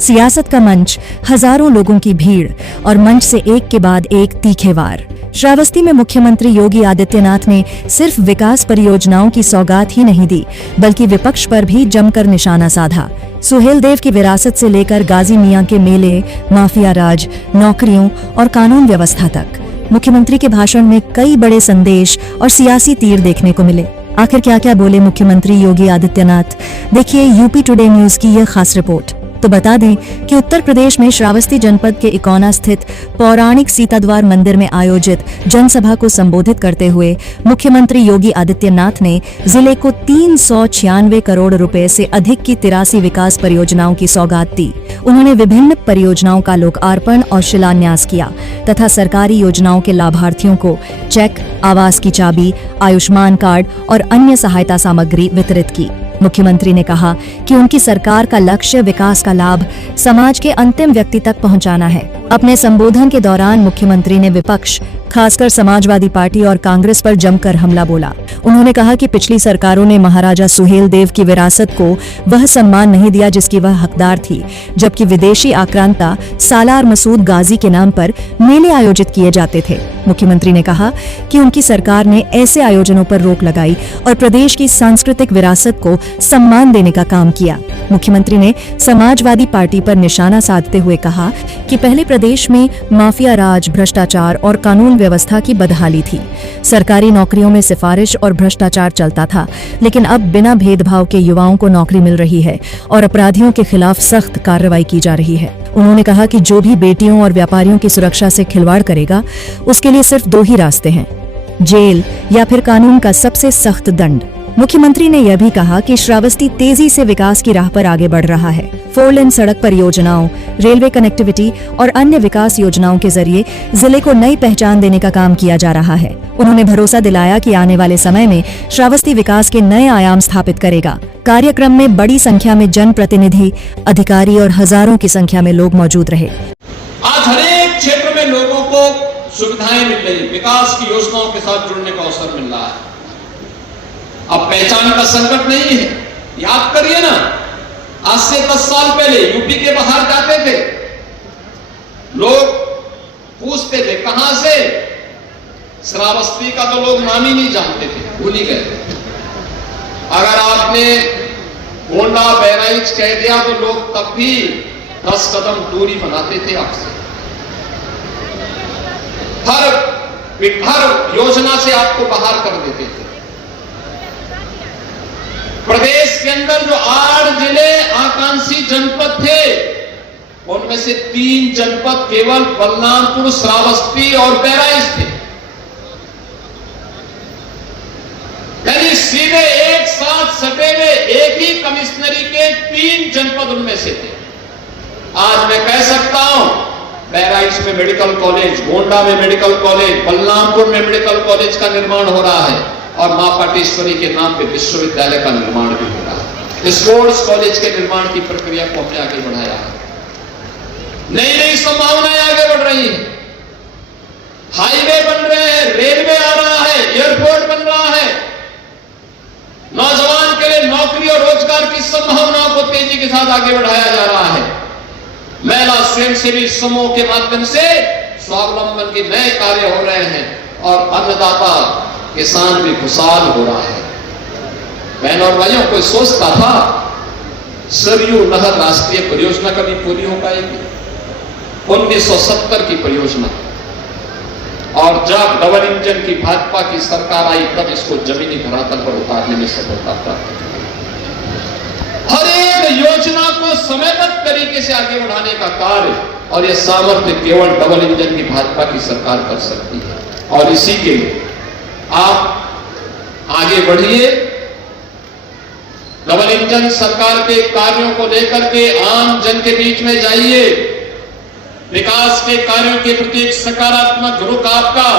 सियासत का मंच, हजारों लोगों की भीड़ और मंच से एक के बाद एक तीखे वार। श्रावस्ती में मुख्यमंत्री योगी आदित्यनाथ ने सिर्फ विकास परियोजनाओं की सौगात ही नहीं दी, बल्कि विपक्ष पर भी जमकर निशाना साधा। सुहेलदेव की विरासत से लेकर गाजी मियां के मेले, माफिया राज, नौकरियों और कानून व्यवस्था तक मुख्यमंत्री के भाषण में कई बड़े संदेश और सियासी तीर देखने को मिले। आखिर क्या क्या बोले मुख्यमंत्री योगी आदित्यनाथ, देखिए यूपी टुडे न्यूज की यह खास रिपोर्ट। तो बता दें कि उत्तर प्रदेश में श्रावस्ती जनपद के इकौना स्थित पौराणिक सीताद्वार मंदिर में आयोजित जनसभा को संबोधित करते हुए मुख्यमंत्री योगी आदित्यनाथ ने जिले को 396 करोड़ रुपए से अधिक की 83 विकास परियोजनाओं की सौगात दी। उन्होंने विभिन्न परियोजनाओं का लोकार्पण और शिलान्यास किया तथा सरकारी योजनाओं के लाभार्थियों को चेक, आवास की चाबी, आयुष्मान कार्ड और अन्य सहायता सामग्री वितरित की। मुख्यमंत्री ने कहा कि उनकी सरकार का लक्ष्य विकास का लाभ समाज के अंतिम व्यक्ति तक पहुंचाना है। अपने संबोधन के दौरान मुख्यमंत्री ने विपक्ष, खासकर समाजवादी पार्टी और कांग्रेस पर जमकर हमला बोला। उन्होंने कहा कि पिछली सरकारों ने महाराजा सुहेलदेव की विरासत को वह सम्मान नहीं दिया जिसकी वह हकदार थी, जबकि विदेशी आक्रांता सालार मसूद गाजी के नाम पर मेले आयोजित किए जाते थे। मुख्यमंत्री ने कहा कि उनकी सरकार ने ऐसे आयोजनों पर रोक लगाई और प्रदेश की सांस्कृतिक विरासत को सम्मान देने का काम किया। मुख्यमंत्री ने समाजवादी पार्टी पर निशाना साधते हुए कहा कि पहले प्रदेश में माफिया राज, भ्रष्टाचार और कानून व्यवस्था की बदहाली थी। सरकारी नौकरियों में सिफारिश और भ्रष्टाचार चलता था, लेकिन अब बिना भेदभाव के युवाओं को नौकरी मिल रही है और अपराधियों के खिलाफ सख्त कार्रवाई की जा रही है। उन्होंने कहा कि जो भी बेटियों और व्यापारियों की सुरक्षा से खिलवाड़ करेगा, उसके लिए सिर्फ 2 ही रास्ते हैं, जेल या फिर कानून का सबसे सख्त दंड। मुख्यमंत्री ने यह भी कहा कि श्रावस्ती तेजी से विकास की राह पर आगे बढ़ रहा है। 4 लेन सड़क परियोजनाओं, रेलवे कनेक्टिविटी और अन्य विकास योजनाओं के जरिए जिले को नई पहचान देने का काम किया जा रहा है। उन्होंने भरोसा दिलाया कि आने वाले समय में श्रावस्ती विकास के नए आयाम स्थापित करेगा। कार्यक्रम में बड़ी संख्या में जनप्रतिनिधि, अधिकारी और हजारों की संख्या में लोग मौजूद रहे। आज हर एक क्षेत्र में लोगों को सुविधाएं मिल रही, विकास की योजनाओं के साथ जुड़ने का अवसर मिल रहा है। अब पहचान का संकट नहीं है। याद करिए ना, आज से 10 साल पहले यूपी के बाहर जाते थे, लोग पूछते थे कहां से, श्रावस्ती का तो लोग नाम ही नहीं जानते थे, भूल ही गए। अगर आपने गोंडा, बहराइच कह दिया तो लोग तब भी 10 कदम दूरी बनाते थे आपसे। हर योजना से आपको बाहर कर देते थे। प्रदेश के अंदर जो 8 जिले आकांक्षी जनपद थे, उनमें से 3 जनपद केवल बलरामपुर, श्रावस्ती और बहराइच थे। यानी सीधे एक साथ सटे हुए एक ही कमिश्नरी के 3 जनपद उनमें से थे। आज मैं कह सकता हूं, बहराइच में मेडिकल कॉलेज, गोंडा में मेडिकल कॉलेज, बलरामपुर में मेडिकल कॉलेज का निर्माण हो रहा है और मां पाटेश्वरी के नाम पे विश्वविद्यालय का निर्माण भी हो रहा है। स्पोर्ट्स कॉलेज के निर्माण की प्रक्रिया को हमने आगे बढ़ाया है। नई नई संभावनाएं आगे बढ़ रही हैं। हाईवे बन रहे हैं, रेलवे आ रहा है, एयरपोर्ट बन रहा है। नौजवान के लिए नौकरी और रोजगार की संभावनाओं को तेजी के साथ आगे बढ़ाया जा रहा है। महिला स्वयंसेवी समूह के माध्यम से स्वावलंबन के नए कार्य हो रहे हैं और अन्नदाता किसान भी खुशहाल हो रहा है। बहनों और भाइयों, कोई सोचता था सरयू नहर राष्ट्रीय परियोजना कभी पूरी हो पाएगी? 1970 की परियोजना, और जब डबल इंजन की भाजपा की सरकार आई तब इसको जमीनी धरातल पर उतारने में सफलता प्राप्त की। हर एक योजना को समयबद्ध तरीके से आगे बढ़ाने का कार्य और यह सामर्थ्य केवल डबल इंजन की भाजपा की सरकार कर सकती है। और इसी के लिए आप आगे बढ़िए, डबल इंजन सरकार के कार्यों को लेकर के आम जन के बीच में जाइए। विकास के कार्यों के प्रति एक सकारात्मक रुख आपका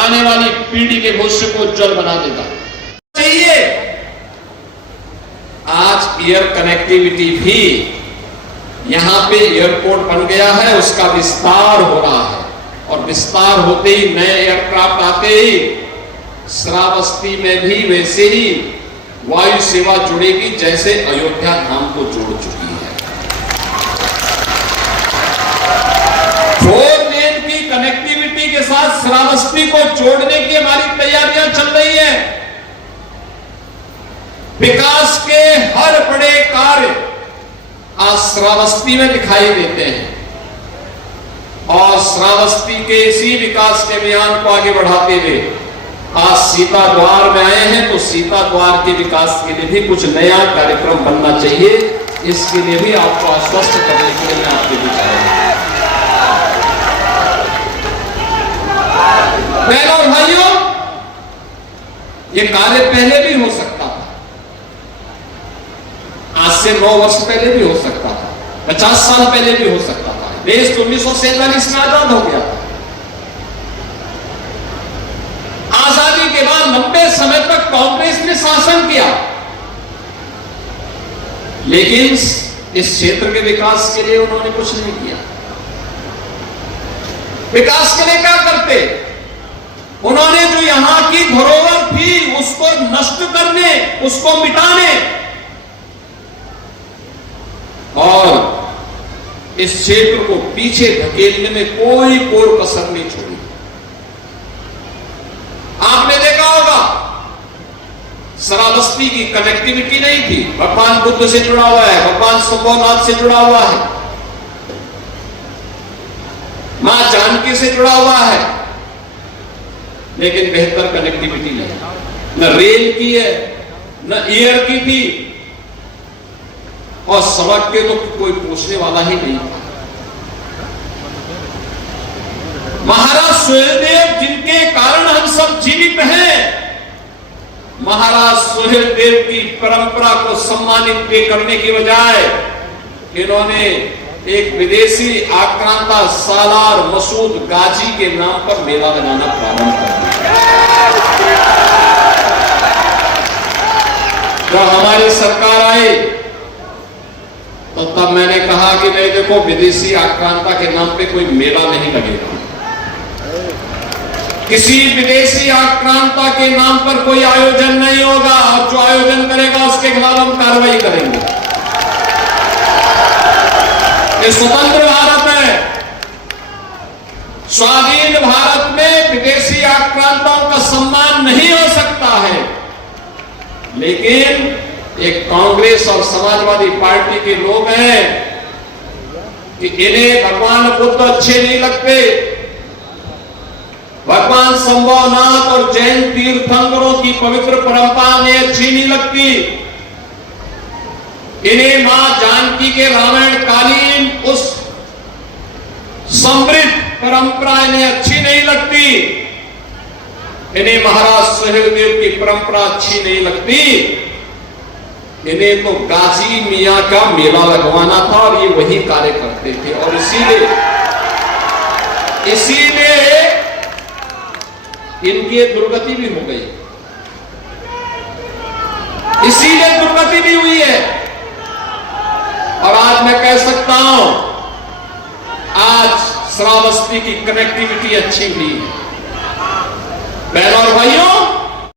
आने वाली पीढ़ी के भविष्य को उज्जवल बना देगा। चाहिए आज एयर कनेक्टिविटी भी, यहां पे एयरपोर्ट बन गया है, उसका विस्तार हो रहा है और विस्तार होते ही नए एयरक्राफ्ट आते ही श्रावस्ती में भी वैसे ही वायु सेवा जुड़ेगी जैसे अयोध्या धाम को जोड़ चुकी है। को जोड़ने की हमारी तैयारियां चल रही हैं। विकास के हर बड़े कार्य आज श्रावस्ती में दिखाई देते हैं और श्रावस्ती के इसी विकास के अभियान को आगे बढ़ाते हुए आज सीता द्वार में आए हैं। तो सीता द्वार के विकास के लिए भी कुछ नया कार्यक्रम बनना चाहिए, इसके लिए भी आपको आश्वस्त करने के लिए मैं आपके बीच आया हूं। बहनों और भाइयों, ये कार्य पहले भी हो सकता था, आज से 9 वर्ष पहले भी हो सकता था, 50 साल पहले भी हो सकता था। देश 1947 में आजाद हो गया था। आजादी के बाद लंबे समय तक कांग्रेस ने शासन किया, लेकिन इस क्षेत्र के विकास के लिए उन्होंने कुछ नहीं किया। विकास के लिए क्या करते? उन्होंने जो यहां की धरोहर थी उसको नष्ट करने, उसको मिटाने और इस क्षेत्र को पीछे धकेलने में कोई कोर कसर नहीं छोड़ी। आपने देखा होगा श्रावस्ती की कनेक्टिविटी नहीं थी। भगवान बुद्ध से जुड़ा हुआ है, भगवान शंभुनाथ से जुड़ा हुआ है, मां जानकी से जुड़ा हुआ है, लेकिन बेहतर कनेक्टिविटी नहीं। न रेल की है, न एयर की थी, और सड़क के तो कोई पूछने वाला ही नहीं था। महाराज सुहेलदेव जिनके कारण हम सब जीवित हैं, महाराज सुहेलदेव की परंपरा को सम्मानित करने की बजाय इन्होंने एक विदेशी आक्रांता सालार मसूद गाजी के नाम पर मेला लगाना प्रारंभ कर दिया। जब हमारी सरकार आई तो तब मैंने कहा कि नहीं, देखो विदेशी आक्रांता के नाम पे कोई मेला नहीं लगेगा, किसी विदेशी आक्रांता के नाम पर कोई आयोजन नहीं होगा, और जो आयोजन करेगा उसके खिलाफ हम कार्रवाई करेंगे। ये स्वतंत्र भारत है, स्वाधीन भारत में विदेशी आक्रांताओं का सम्मान नहीं हो सकता है, लेकिन एक कांग्रेस और समाजवादी पार्टी के लोग हैं कि इन्हें भगवान बुद्ध अच्छे नहीं लगते, भगवान शंभुनाथ और जैन तीर्थंकरों की पवित्र परंपरा ने अच्छी नहीं लगती, इन्हें मां जानकी के रामायण कालीन उस समृद्ध परंपरा इन्हें अच्छी नहीं लगती, इन्हें महाराज सुहेलदेव की परंपरा अच्छी नहीं लगती, इन्हें तो गाजी मियां का मेला लगवाना था और ये वही कार्य करते थे। और इसीलिए इनकी दुर्गति भी हो गई, इसीलिए दुर्गति भी हुई है। और आज मैं कह सकता हूं, आज श्रावस्ती की कनेक्टिविटी अच्छी हुई है। बहनों और भाइयों,